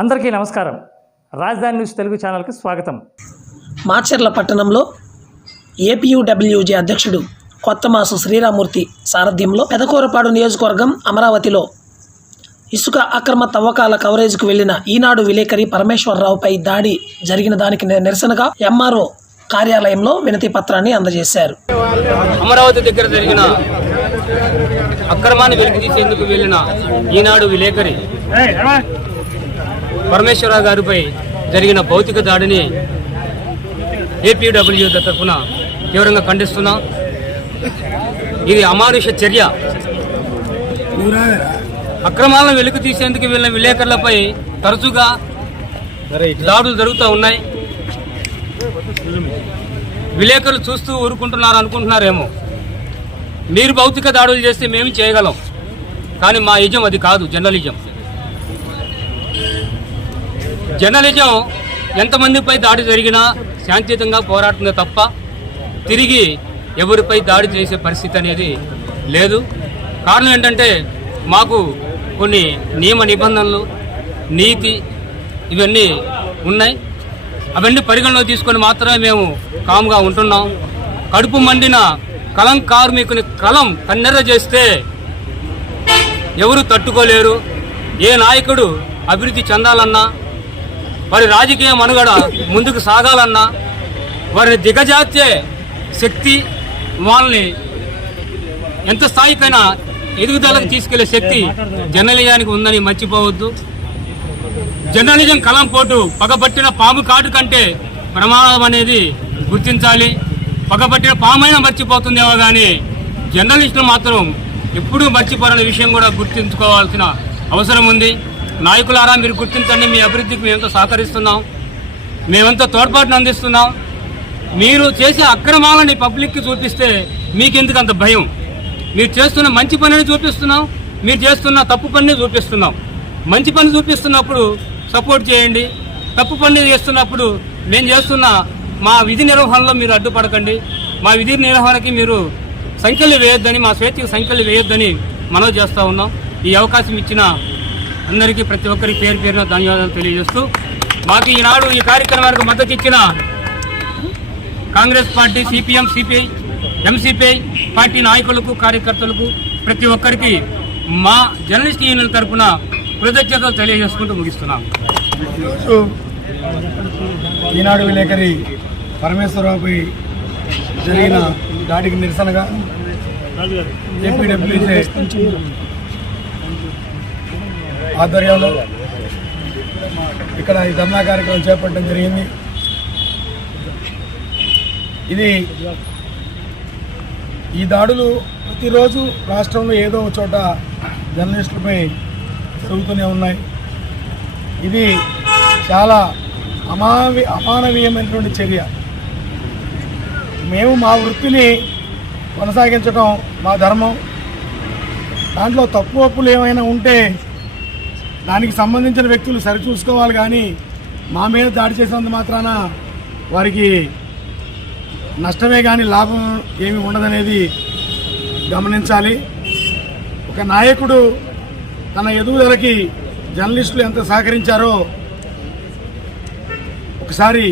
అందరికీ నమస్కారం. రాజధాని న్యూస్ తెలుగు ఛానల్కి స్వాగతం. మాచర్ల పట్టణంలో ఏపీయూడబ్ల్యూజే అధ్యక్షుడు కొత్తమాసు శ్రీరామూర్తి సారథ్యంలో పెదకూరపాడు నియోజకవర్గం అమరావతిలో ఇసుక అక్రమ తవ్వకాల కవరేజ్కు వెళ్లిన ఈనాడు విలేకరి పరమేశ్వరరావుపై దాడి జరిగిన దానికి నిరసనగా ఎంఆర్ఓ కార్యాలయంలో వినతి పత్రాన్ని అందజేశారు. అమరావతి దగ్గర జరిగిన అక్రమాన్ని వెలికితీసేందుకు వెళ్లిన ఈనాడు విలేకరి పరమేశ్వరరావు గారిపై జరిగిన భౌతిక దాడిని ఏపీడబ్ల్యూ తరఫున తీవ్రంగా ఖండిస్తున్నాం. ఇది అమానుష చర్య. అక్రమాలను వెలికి తీసేందుకు వెళ్ళిన విలేకరులపై తరచుగా దాడులు జరుగుతూ ఉన్నాయి. విలేకరులు చూస్తూ ఊరుకుంటున్నారు అనుకుంటున్నారేమో. మీరు భౌతిక దాడులు చేస్తే మేము చేయగలం, కానీ మా యజం అది కాదు. జర్నలిజం ఎంతమందిపై దాడి జరిగినా శాంతియుతంగా పోరాడుతుందే తప్ప తిరిగి ఎవరిపై దాడి చేసే పరిస్థితి అనేది లేదు. కారణం ఏంటంటే మాకు కొన్ని నియమ నిబంధనలు, నీతి ఇవన్నీ ఉన్నాయి. అవన్నీ పరిగణలో తీసుకొని మాత్రమే మేము కామ్గా ఉంటున్నాం. కడుపు మండిన కలం కార్మికుని కలం కన్నెర్ర చేస్తే ఎవరు తట్టుకోలేరు. ఏ నాయకుడు అభివృద్ధి చెందాలన్నా, వారి రాజకీయ మనుగడ ముందుకు సాగాలన్నా, వారిని దిగజార్చే శక్తి, వాళ్ళని ఎంత స్థాయికైనా ఎదుగుదలకు తీసుకెళ్లే శక్తి జర్నలిజానికి ఉందని మర్చిపోవద్దు. జర్నలిజం కలం పోటు పగబట్టిన పాము కాటు కంటే ప్రమాదం అనేది గుర్తించాలి. పగబట్టిన పామైనా మర్చిపోతుందేమో కానీ జర్నలిస్టులు మాత్రం ఎప్పుడూ మర్చిపోరనే విషయం కూడా గుర్తుంచుకోవాల్సిన అవసరం ఉంది. నాయకులారా, మీరు గుర్తించండి. మీ అభివృద్ధికి మేమెంతో సహకరిస్తున్నాం, మేమెంతో తోడ్పాటును అందిస్తున్నాం. మీరు చేసే అక్రమాలని పబ్లిక్కి చూపిస్తే మీకెందుకు అంత భయం? మీరు చేస్తున్న మంచి పనిని చూపిస్తున్నాం, మీరు చేస్తున్న తప్పు పనిని చూపిస్తున్నాం. మంచి పని చూపిస్తున్నప్పుడు సపోర్ట్ చేయండి, తప్పు పని చేస్తున్నప్పుడు మేము చేస్తున్న మా విధి నిర్వహణలో మీరు అడ్డుపడకండి. మా విధి నిర్వహణకి మీరు సంఖ్యలు వేయొద్దని, మా స్వేచ్ఛకు సంఖ్యలు వేయొద్దని మనవి చేస్తూ ఉన్నాం. ఈ అవకాశం ఇచ్చిన అందరికీ, ప్రతి ఒక్కరికి పేరు పేరున ధన్యవాదాలు తెలియజేస్తూ, మాకు ఈనాడు ఈ కార్యక్రమానికి మద్దతు ఇచ్చిన Congress party, CPM, CPI, MCPI party నాయకులకు, కార్యకర్తలకు, ప్రతి ఒక్కరికి మా జర్నలిస్ట్ యూనియన్ తరఫున కృతజ్ఞతలు తెలియజేసుకుంటూ ముగిస్తున్నాం. ఈనాడు విలేకరి పరమేశ్వరరావుపై జరిగిన దాడికి నిరసనగా ఏపీడబ్ల్యూజే ఆధ్వర్యంలో ఇక్కడ ఈ ధర్నా కార్యక్రమం చేపట్టడం జరిగింది. ఈ దాడులు ప్రతిరోజు రాష్ట్రంలో ఏదో ఒక చోట జర్నలిస్టులపై జరుగుతూనే ఉన్నాయి. ఇది చాలా అమానవీయమైనటువంటి చర్య. మేము మా వృత్తిని కొనసాగించడం మా ధర్మం. దాంట్లో తప్పు ఒప్పులు ఏమైనా ఉంటే దానికి సంబంధించిన వ్యక్తులు సరిచూసుకోవాలి, కానీ మా మీద దాడి చేసినంత మాత్రాన వారికి నష్టమే కానీ లాభం ఏమి ఉండదనేది గమనించాలి. ఒక నాయకుడు తన ఎదుగుదలకి జర్నలిస్టులు ఎంత సహకరించారో ఒకసారి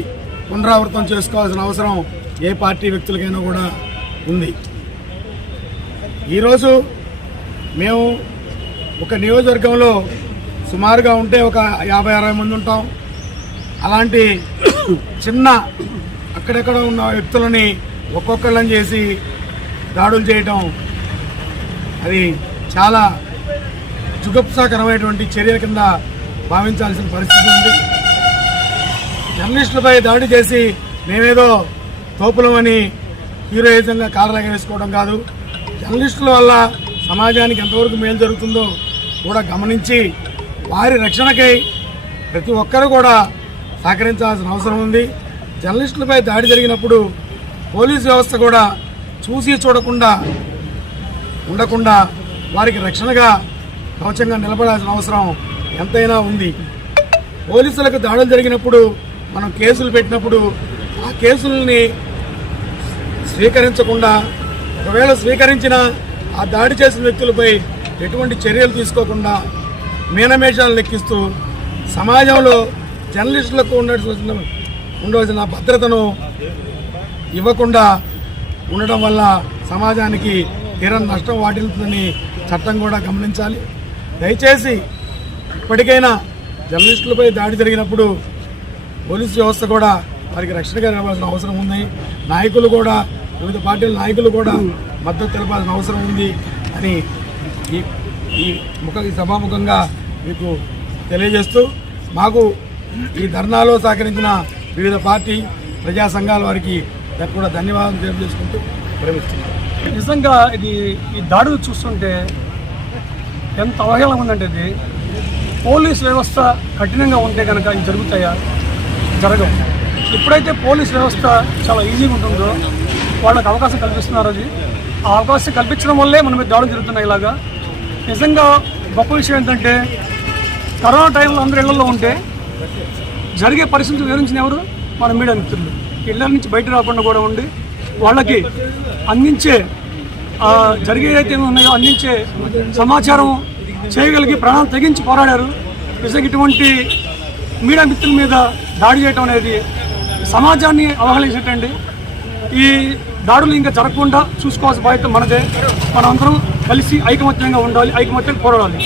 పునరావృతం చేసుకోవాల్సిన అవసరం ఏ పార్టీ వ్యక్తులకైనా కూడా ఉంది. ఈరోజు మేము ఒక నియోజకవర్గంలో సుమారుగా ఉంటే ఒక 50-60 మంది ఉంటాం. అలాంటి చిన్న అక్కడెక్కడ ఉన్న వ్యక్తులని ఒక్కొక్కళ్ళని చేసి దాడులు చేయటం అది చాలా జుగుప్సాకరమైనటువంటి చర్య కింద భావించాల్సిన పరిస్థితి ఉంది. జర్నలిస్టులపై దాడి చేసి మేమేదో తోపులమని హీరోయిజంగా కాలలాగా వేసుకోవడం కాదు. జర్నలిస్టుల వల్ల సమాజానికి ఎంతవరకు మేలు జరుగుతుందో కూడా గమనించి వారి రక్షణకై ప్రతి ఒక్కరూ కూడా సహకరించాల్సిన అవసరం ఉంది. జర్నలిస్టులపై దాడి జరిగినప్పుడు పోలీసు వ్యవస్థ కూడా చూసి చూడకుండా ఉండకుండా వారికి రక్షణగా కవచంగా నిలబడాల్సిన అవసరం ఎంతైనా ఉంది. పోలీసులకు దాడులు జరిగినప్పుడు మనం కేసులు పెట్టినప్పుడు ఆ కేసుల్ని స్వీకరించకుండా, ఒకవేళ స్వీకరించిన ఆ దాడి చేసిన వ్యక్తులపై ఎటువంటి చర్యలు తీసుకోకుండా మీనమేషాలు లెక్కిస్తూ సమాజంలో జర్నలిస్టులకు ఉండవలసిన భద్రతను ఇవ్వకుండా ఉండడం వల్ల సమాజానికి తీరని నష్టం వాటిల్తుందని చట్టం కూడా గమనించాలి. దయచేసి ఇప్పటికైనా జర్నలిస్టులపై దాడి జరిగినప్పుడు పోలీసు వ్యవస్థ కూడా వారికి రక్షణగా ఇవ్వాల్సిన అవసరం ఉంది. నాయకులు కూడా, వివిధ పార్టీల నాయకులు కూడా మద్దతు తెలపాల్సిన అవసరం ఉంది అని ఈ సభాముఖంగా మీకు తెలియజేస్తూ, మాకు ఈ ధర్నాలో సహకరించిన వివిధ పార్టీ ప్రజా సంఘాల వారికి కూడా ధన్యవాదాలు తెలియజేసుకుంటూ ప్రేమిస్తున్నాను. నిజంగా ఈ దాడులు చూస్తుంటే ఎంత అవహేళన ఉందంటే, ఇది పోలీస్ వ్యవస్థ కఠినంగా ఉంటే కనుక ఇవి జరుగుతాయా? జరగవు. ఎప్పుడైతే పోలీస్ వ్యవస్థ చాలా ఈజీగా ఉంటుందో వాళ్ళకి అవకాశం కల్పిస్తున్నారు. అది ఆ అవకాశం కల్పించడం వల్లే మన మీద దాడులు జరుగుతున్నాయి. ఇలాగా నిజంగా గొప్ప విషయం ఏంటంటే, కరోనా టైంలో అందరూ ఇళ్లలో ఉంటే జరిగే పరిస్థితులు వివరించిన ఎవరు? మన మీడియా మిత్రులు. ఇళ్ల నుంచి బయట రాకుండా కూడా ఉండి వాళ్ళకి అందించే జరిగేదైతే ఉన్నాయో అందించే సమాచారం చేయగలిగి ప్రాణాలు తెగించి పోరాడారు. నిజంగా ఇటువంటి మీడియా మిత్రుల మీద దాడి చేయడం అనేది సమాజాన్ని అవహేళించినట్టండి. ఈ దాడులు ఇంకా జరగకుండా చూసుకోవాల్సిన బాధ్యత మనదే. మనందరం కలిసి ఐకమత్యంగా ఉండాలి, ఐకమత్యంగా పోరాడాలి.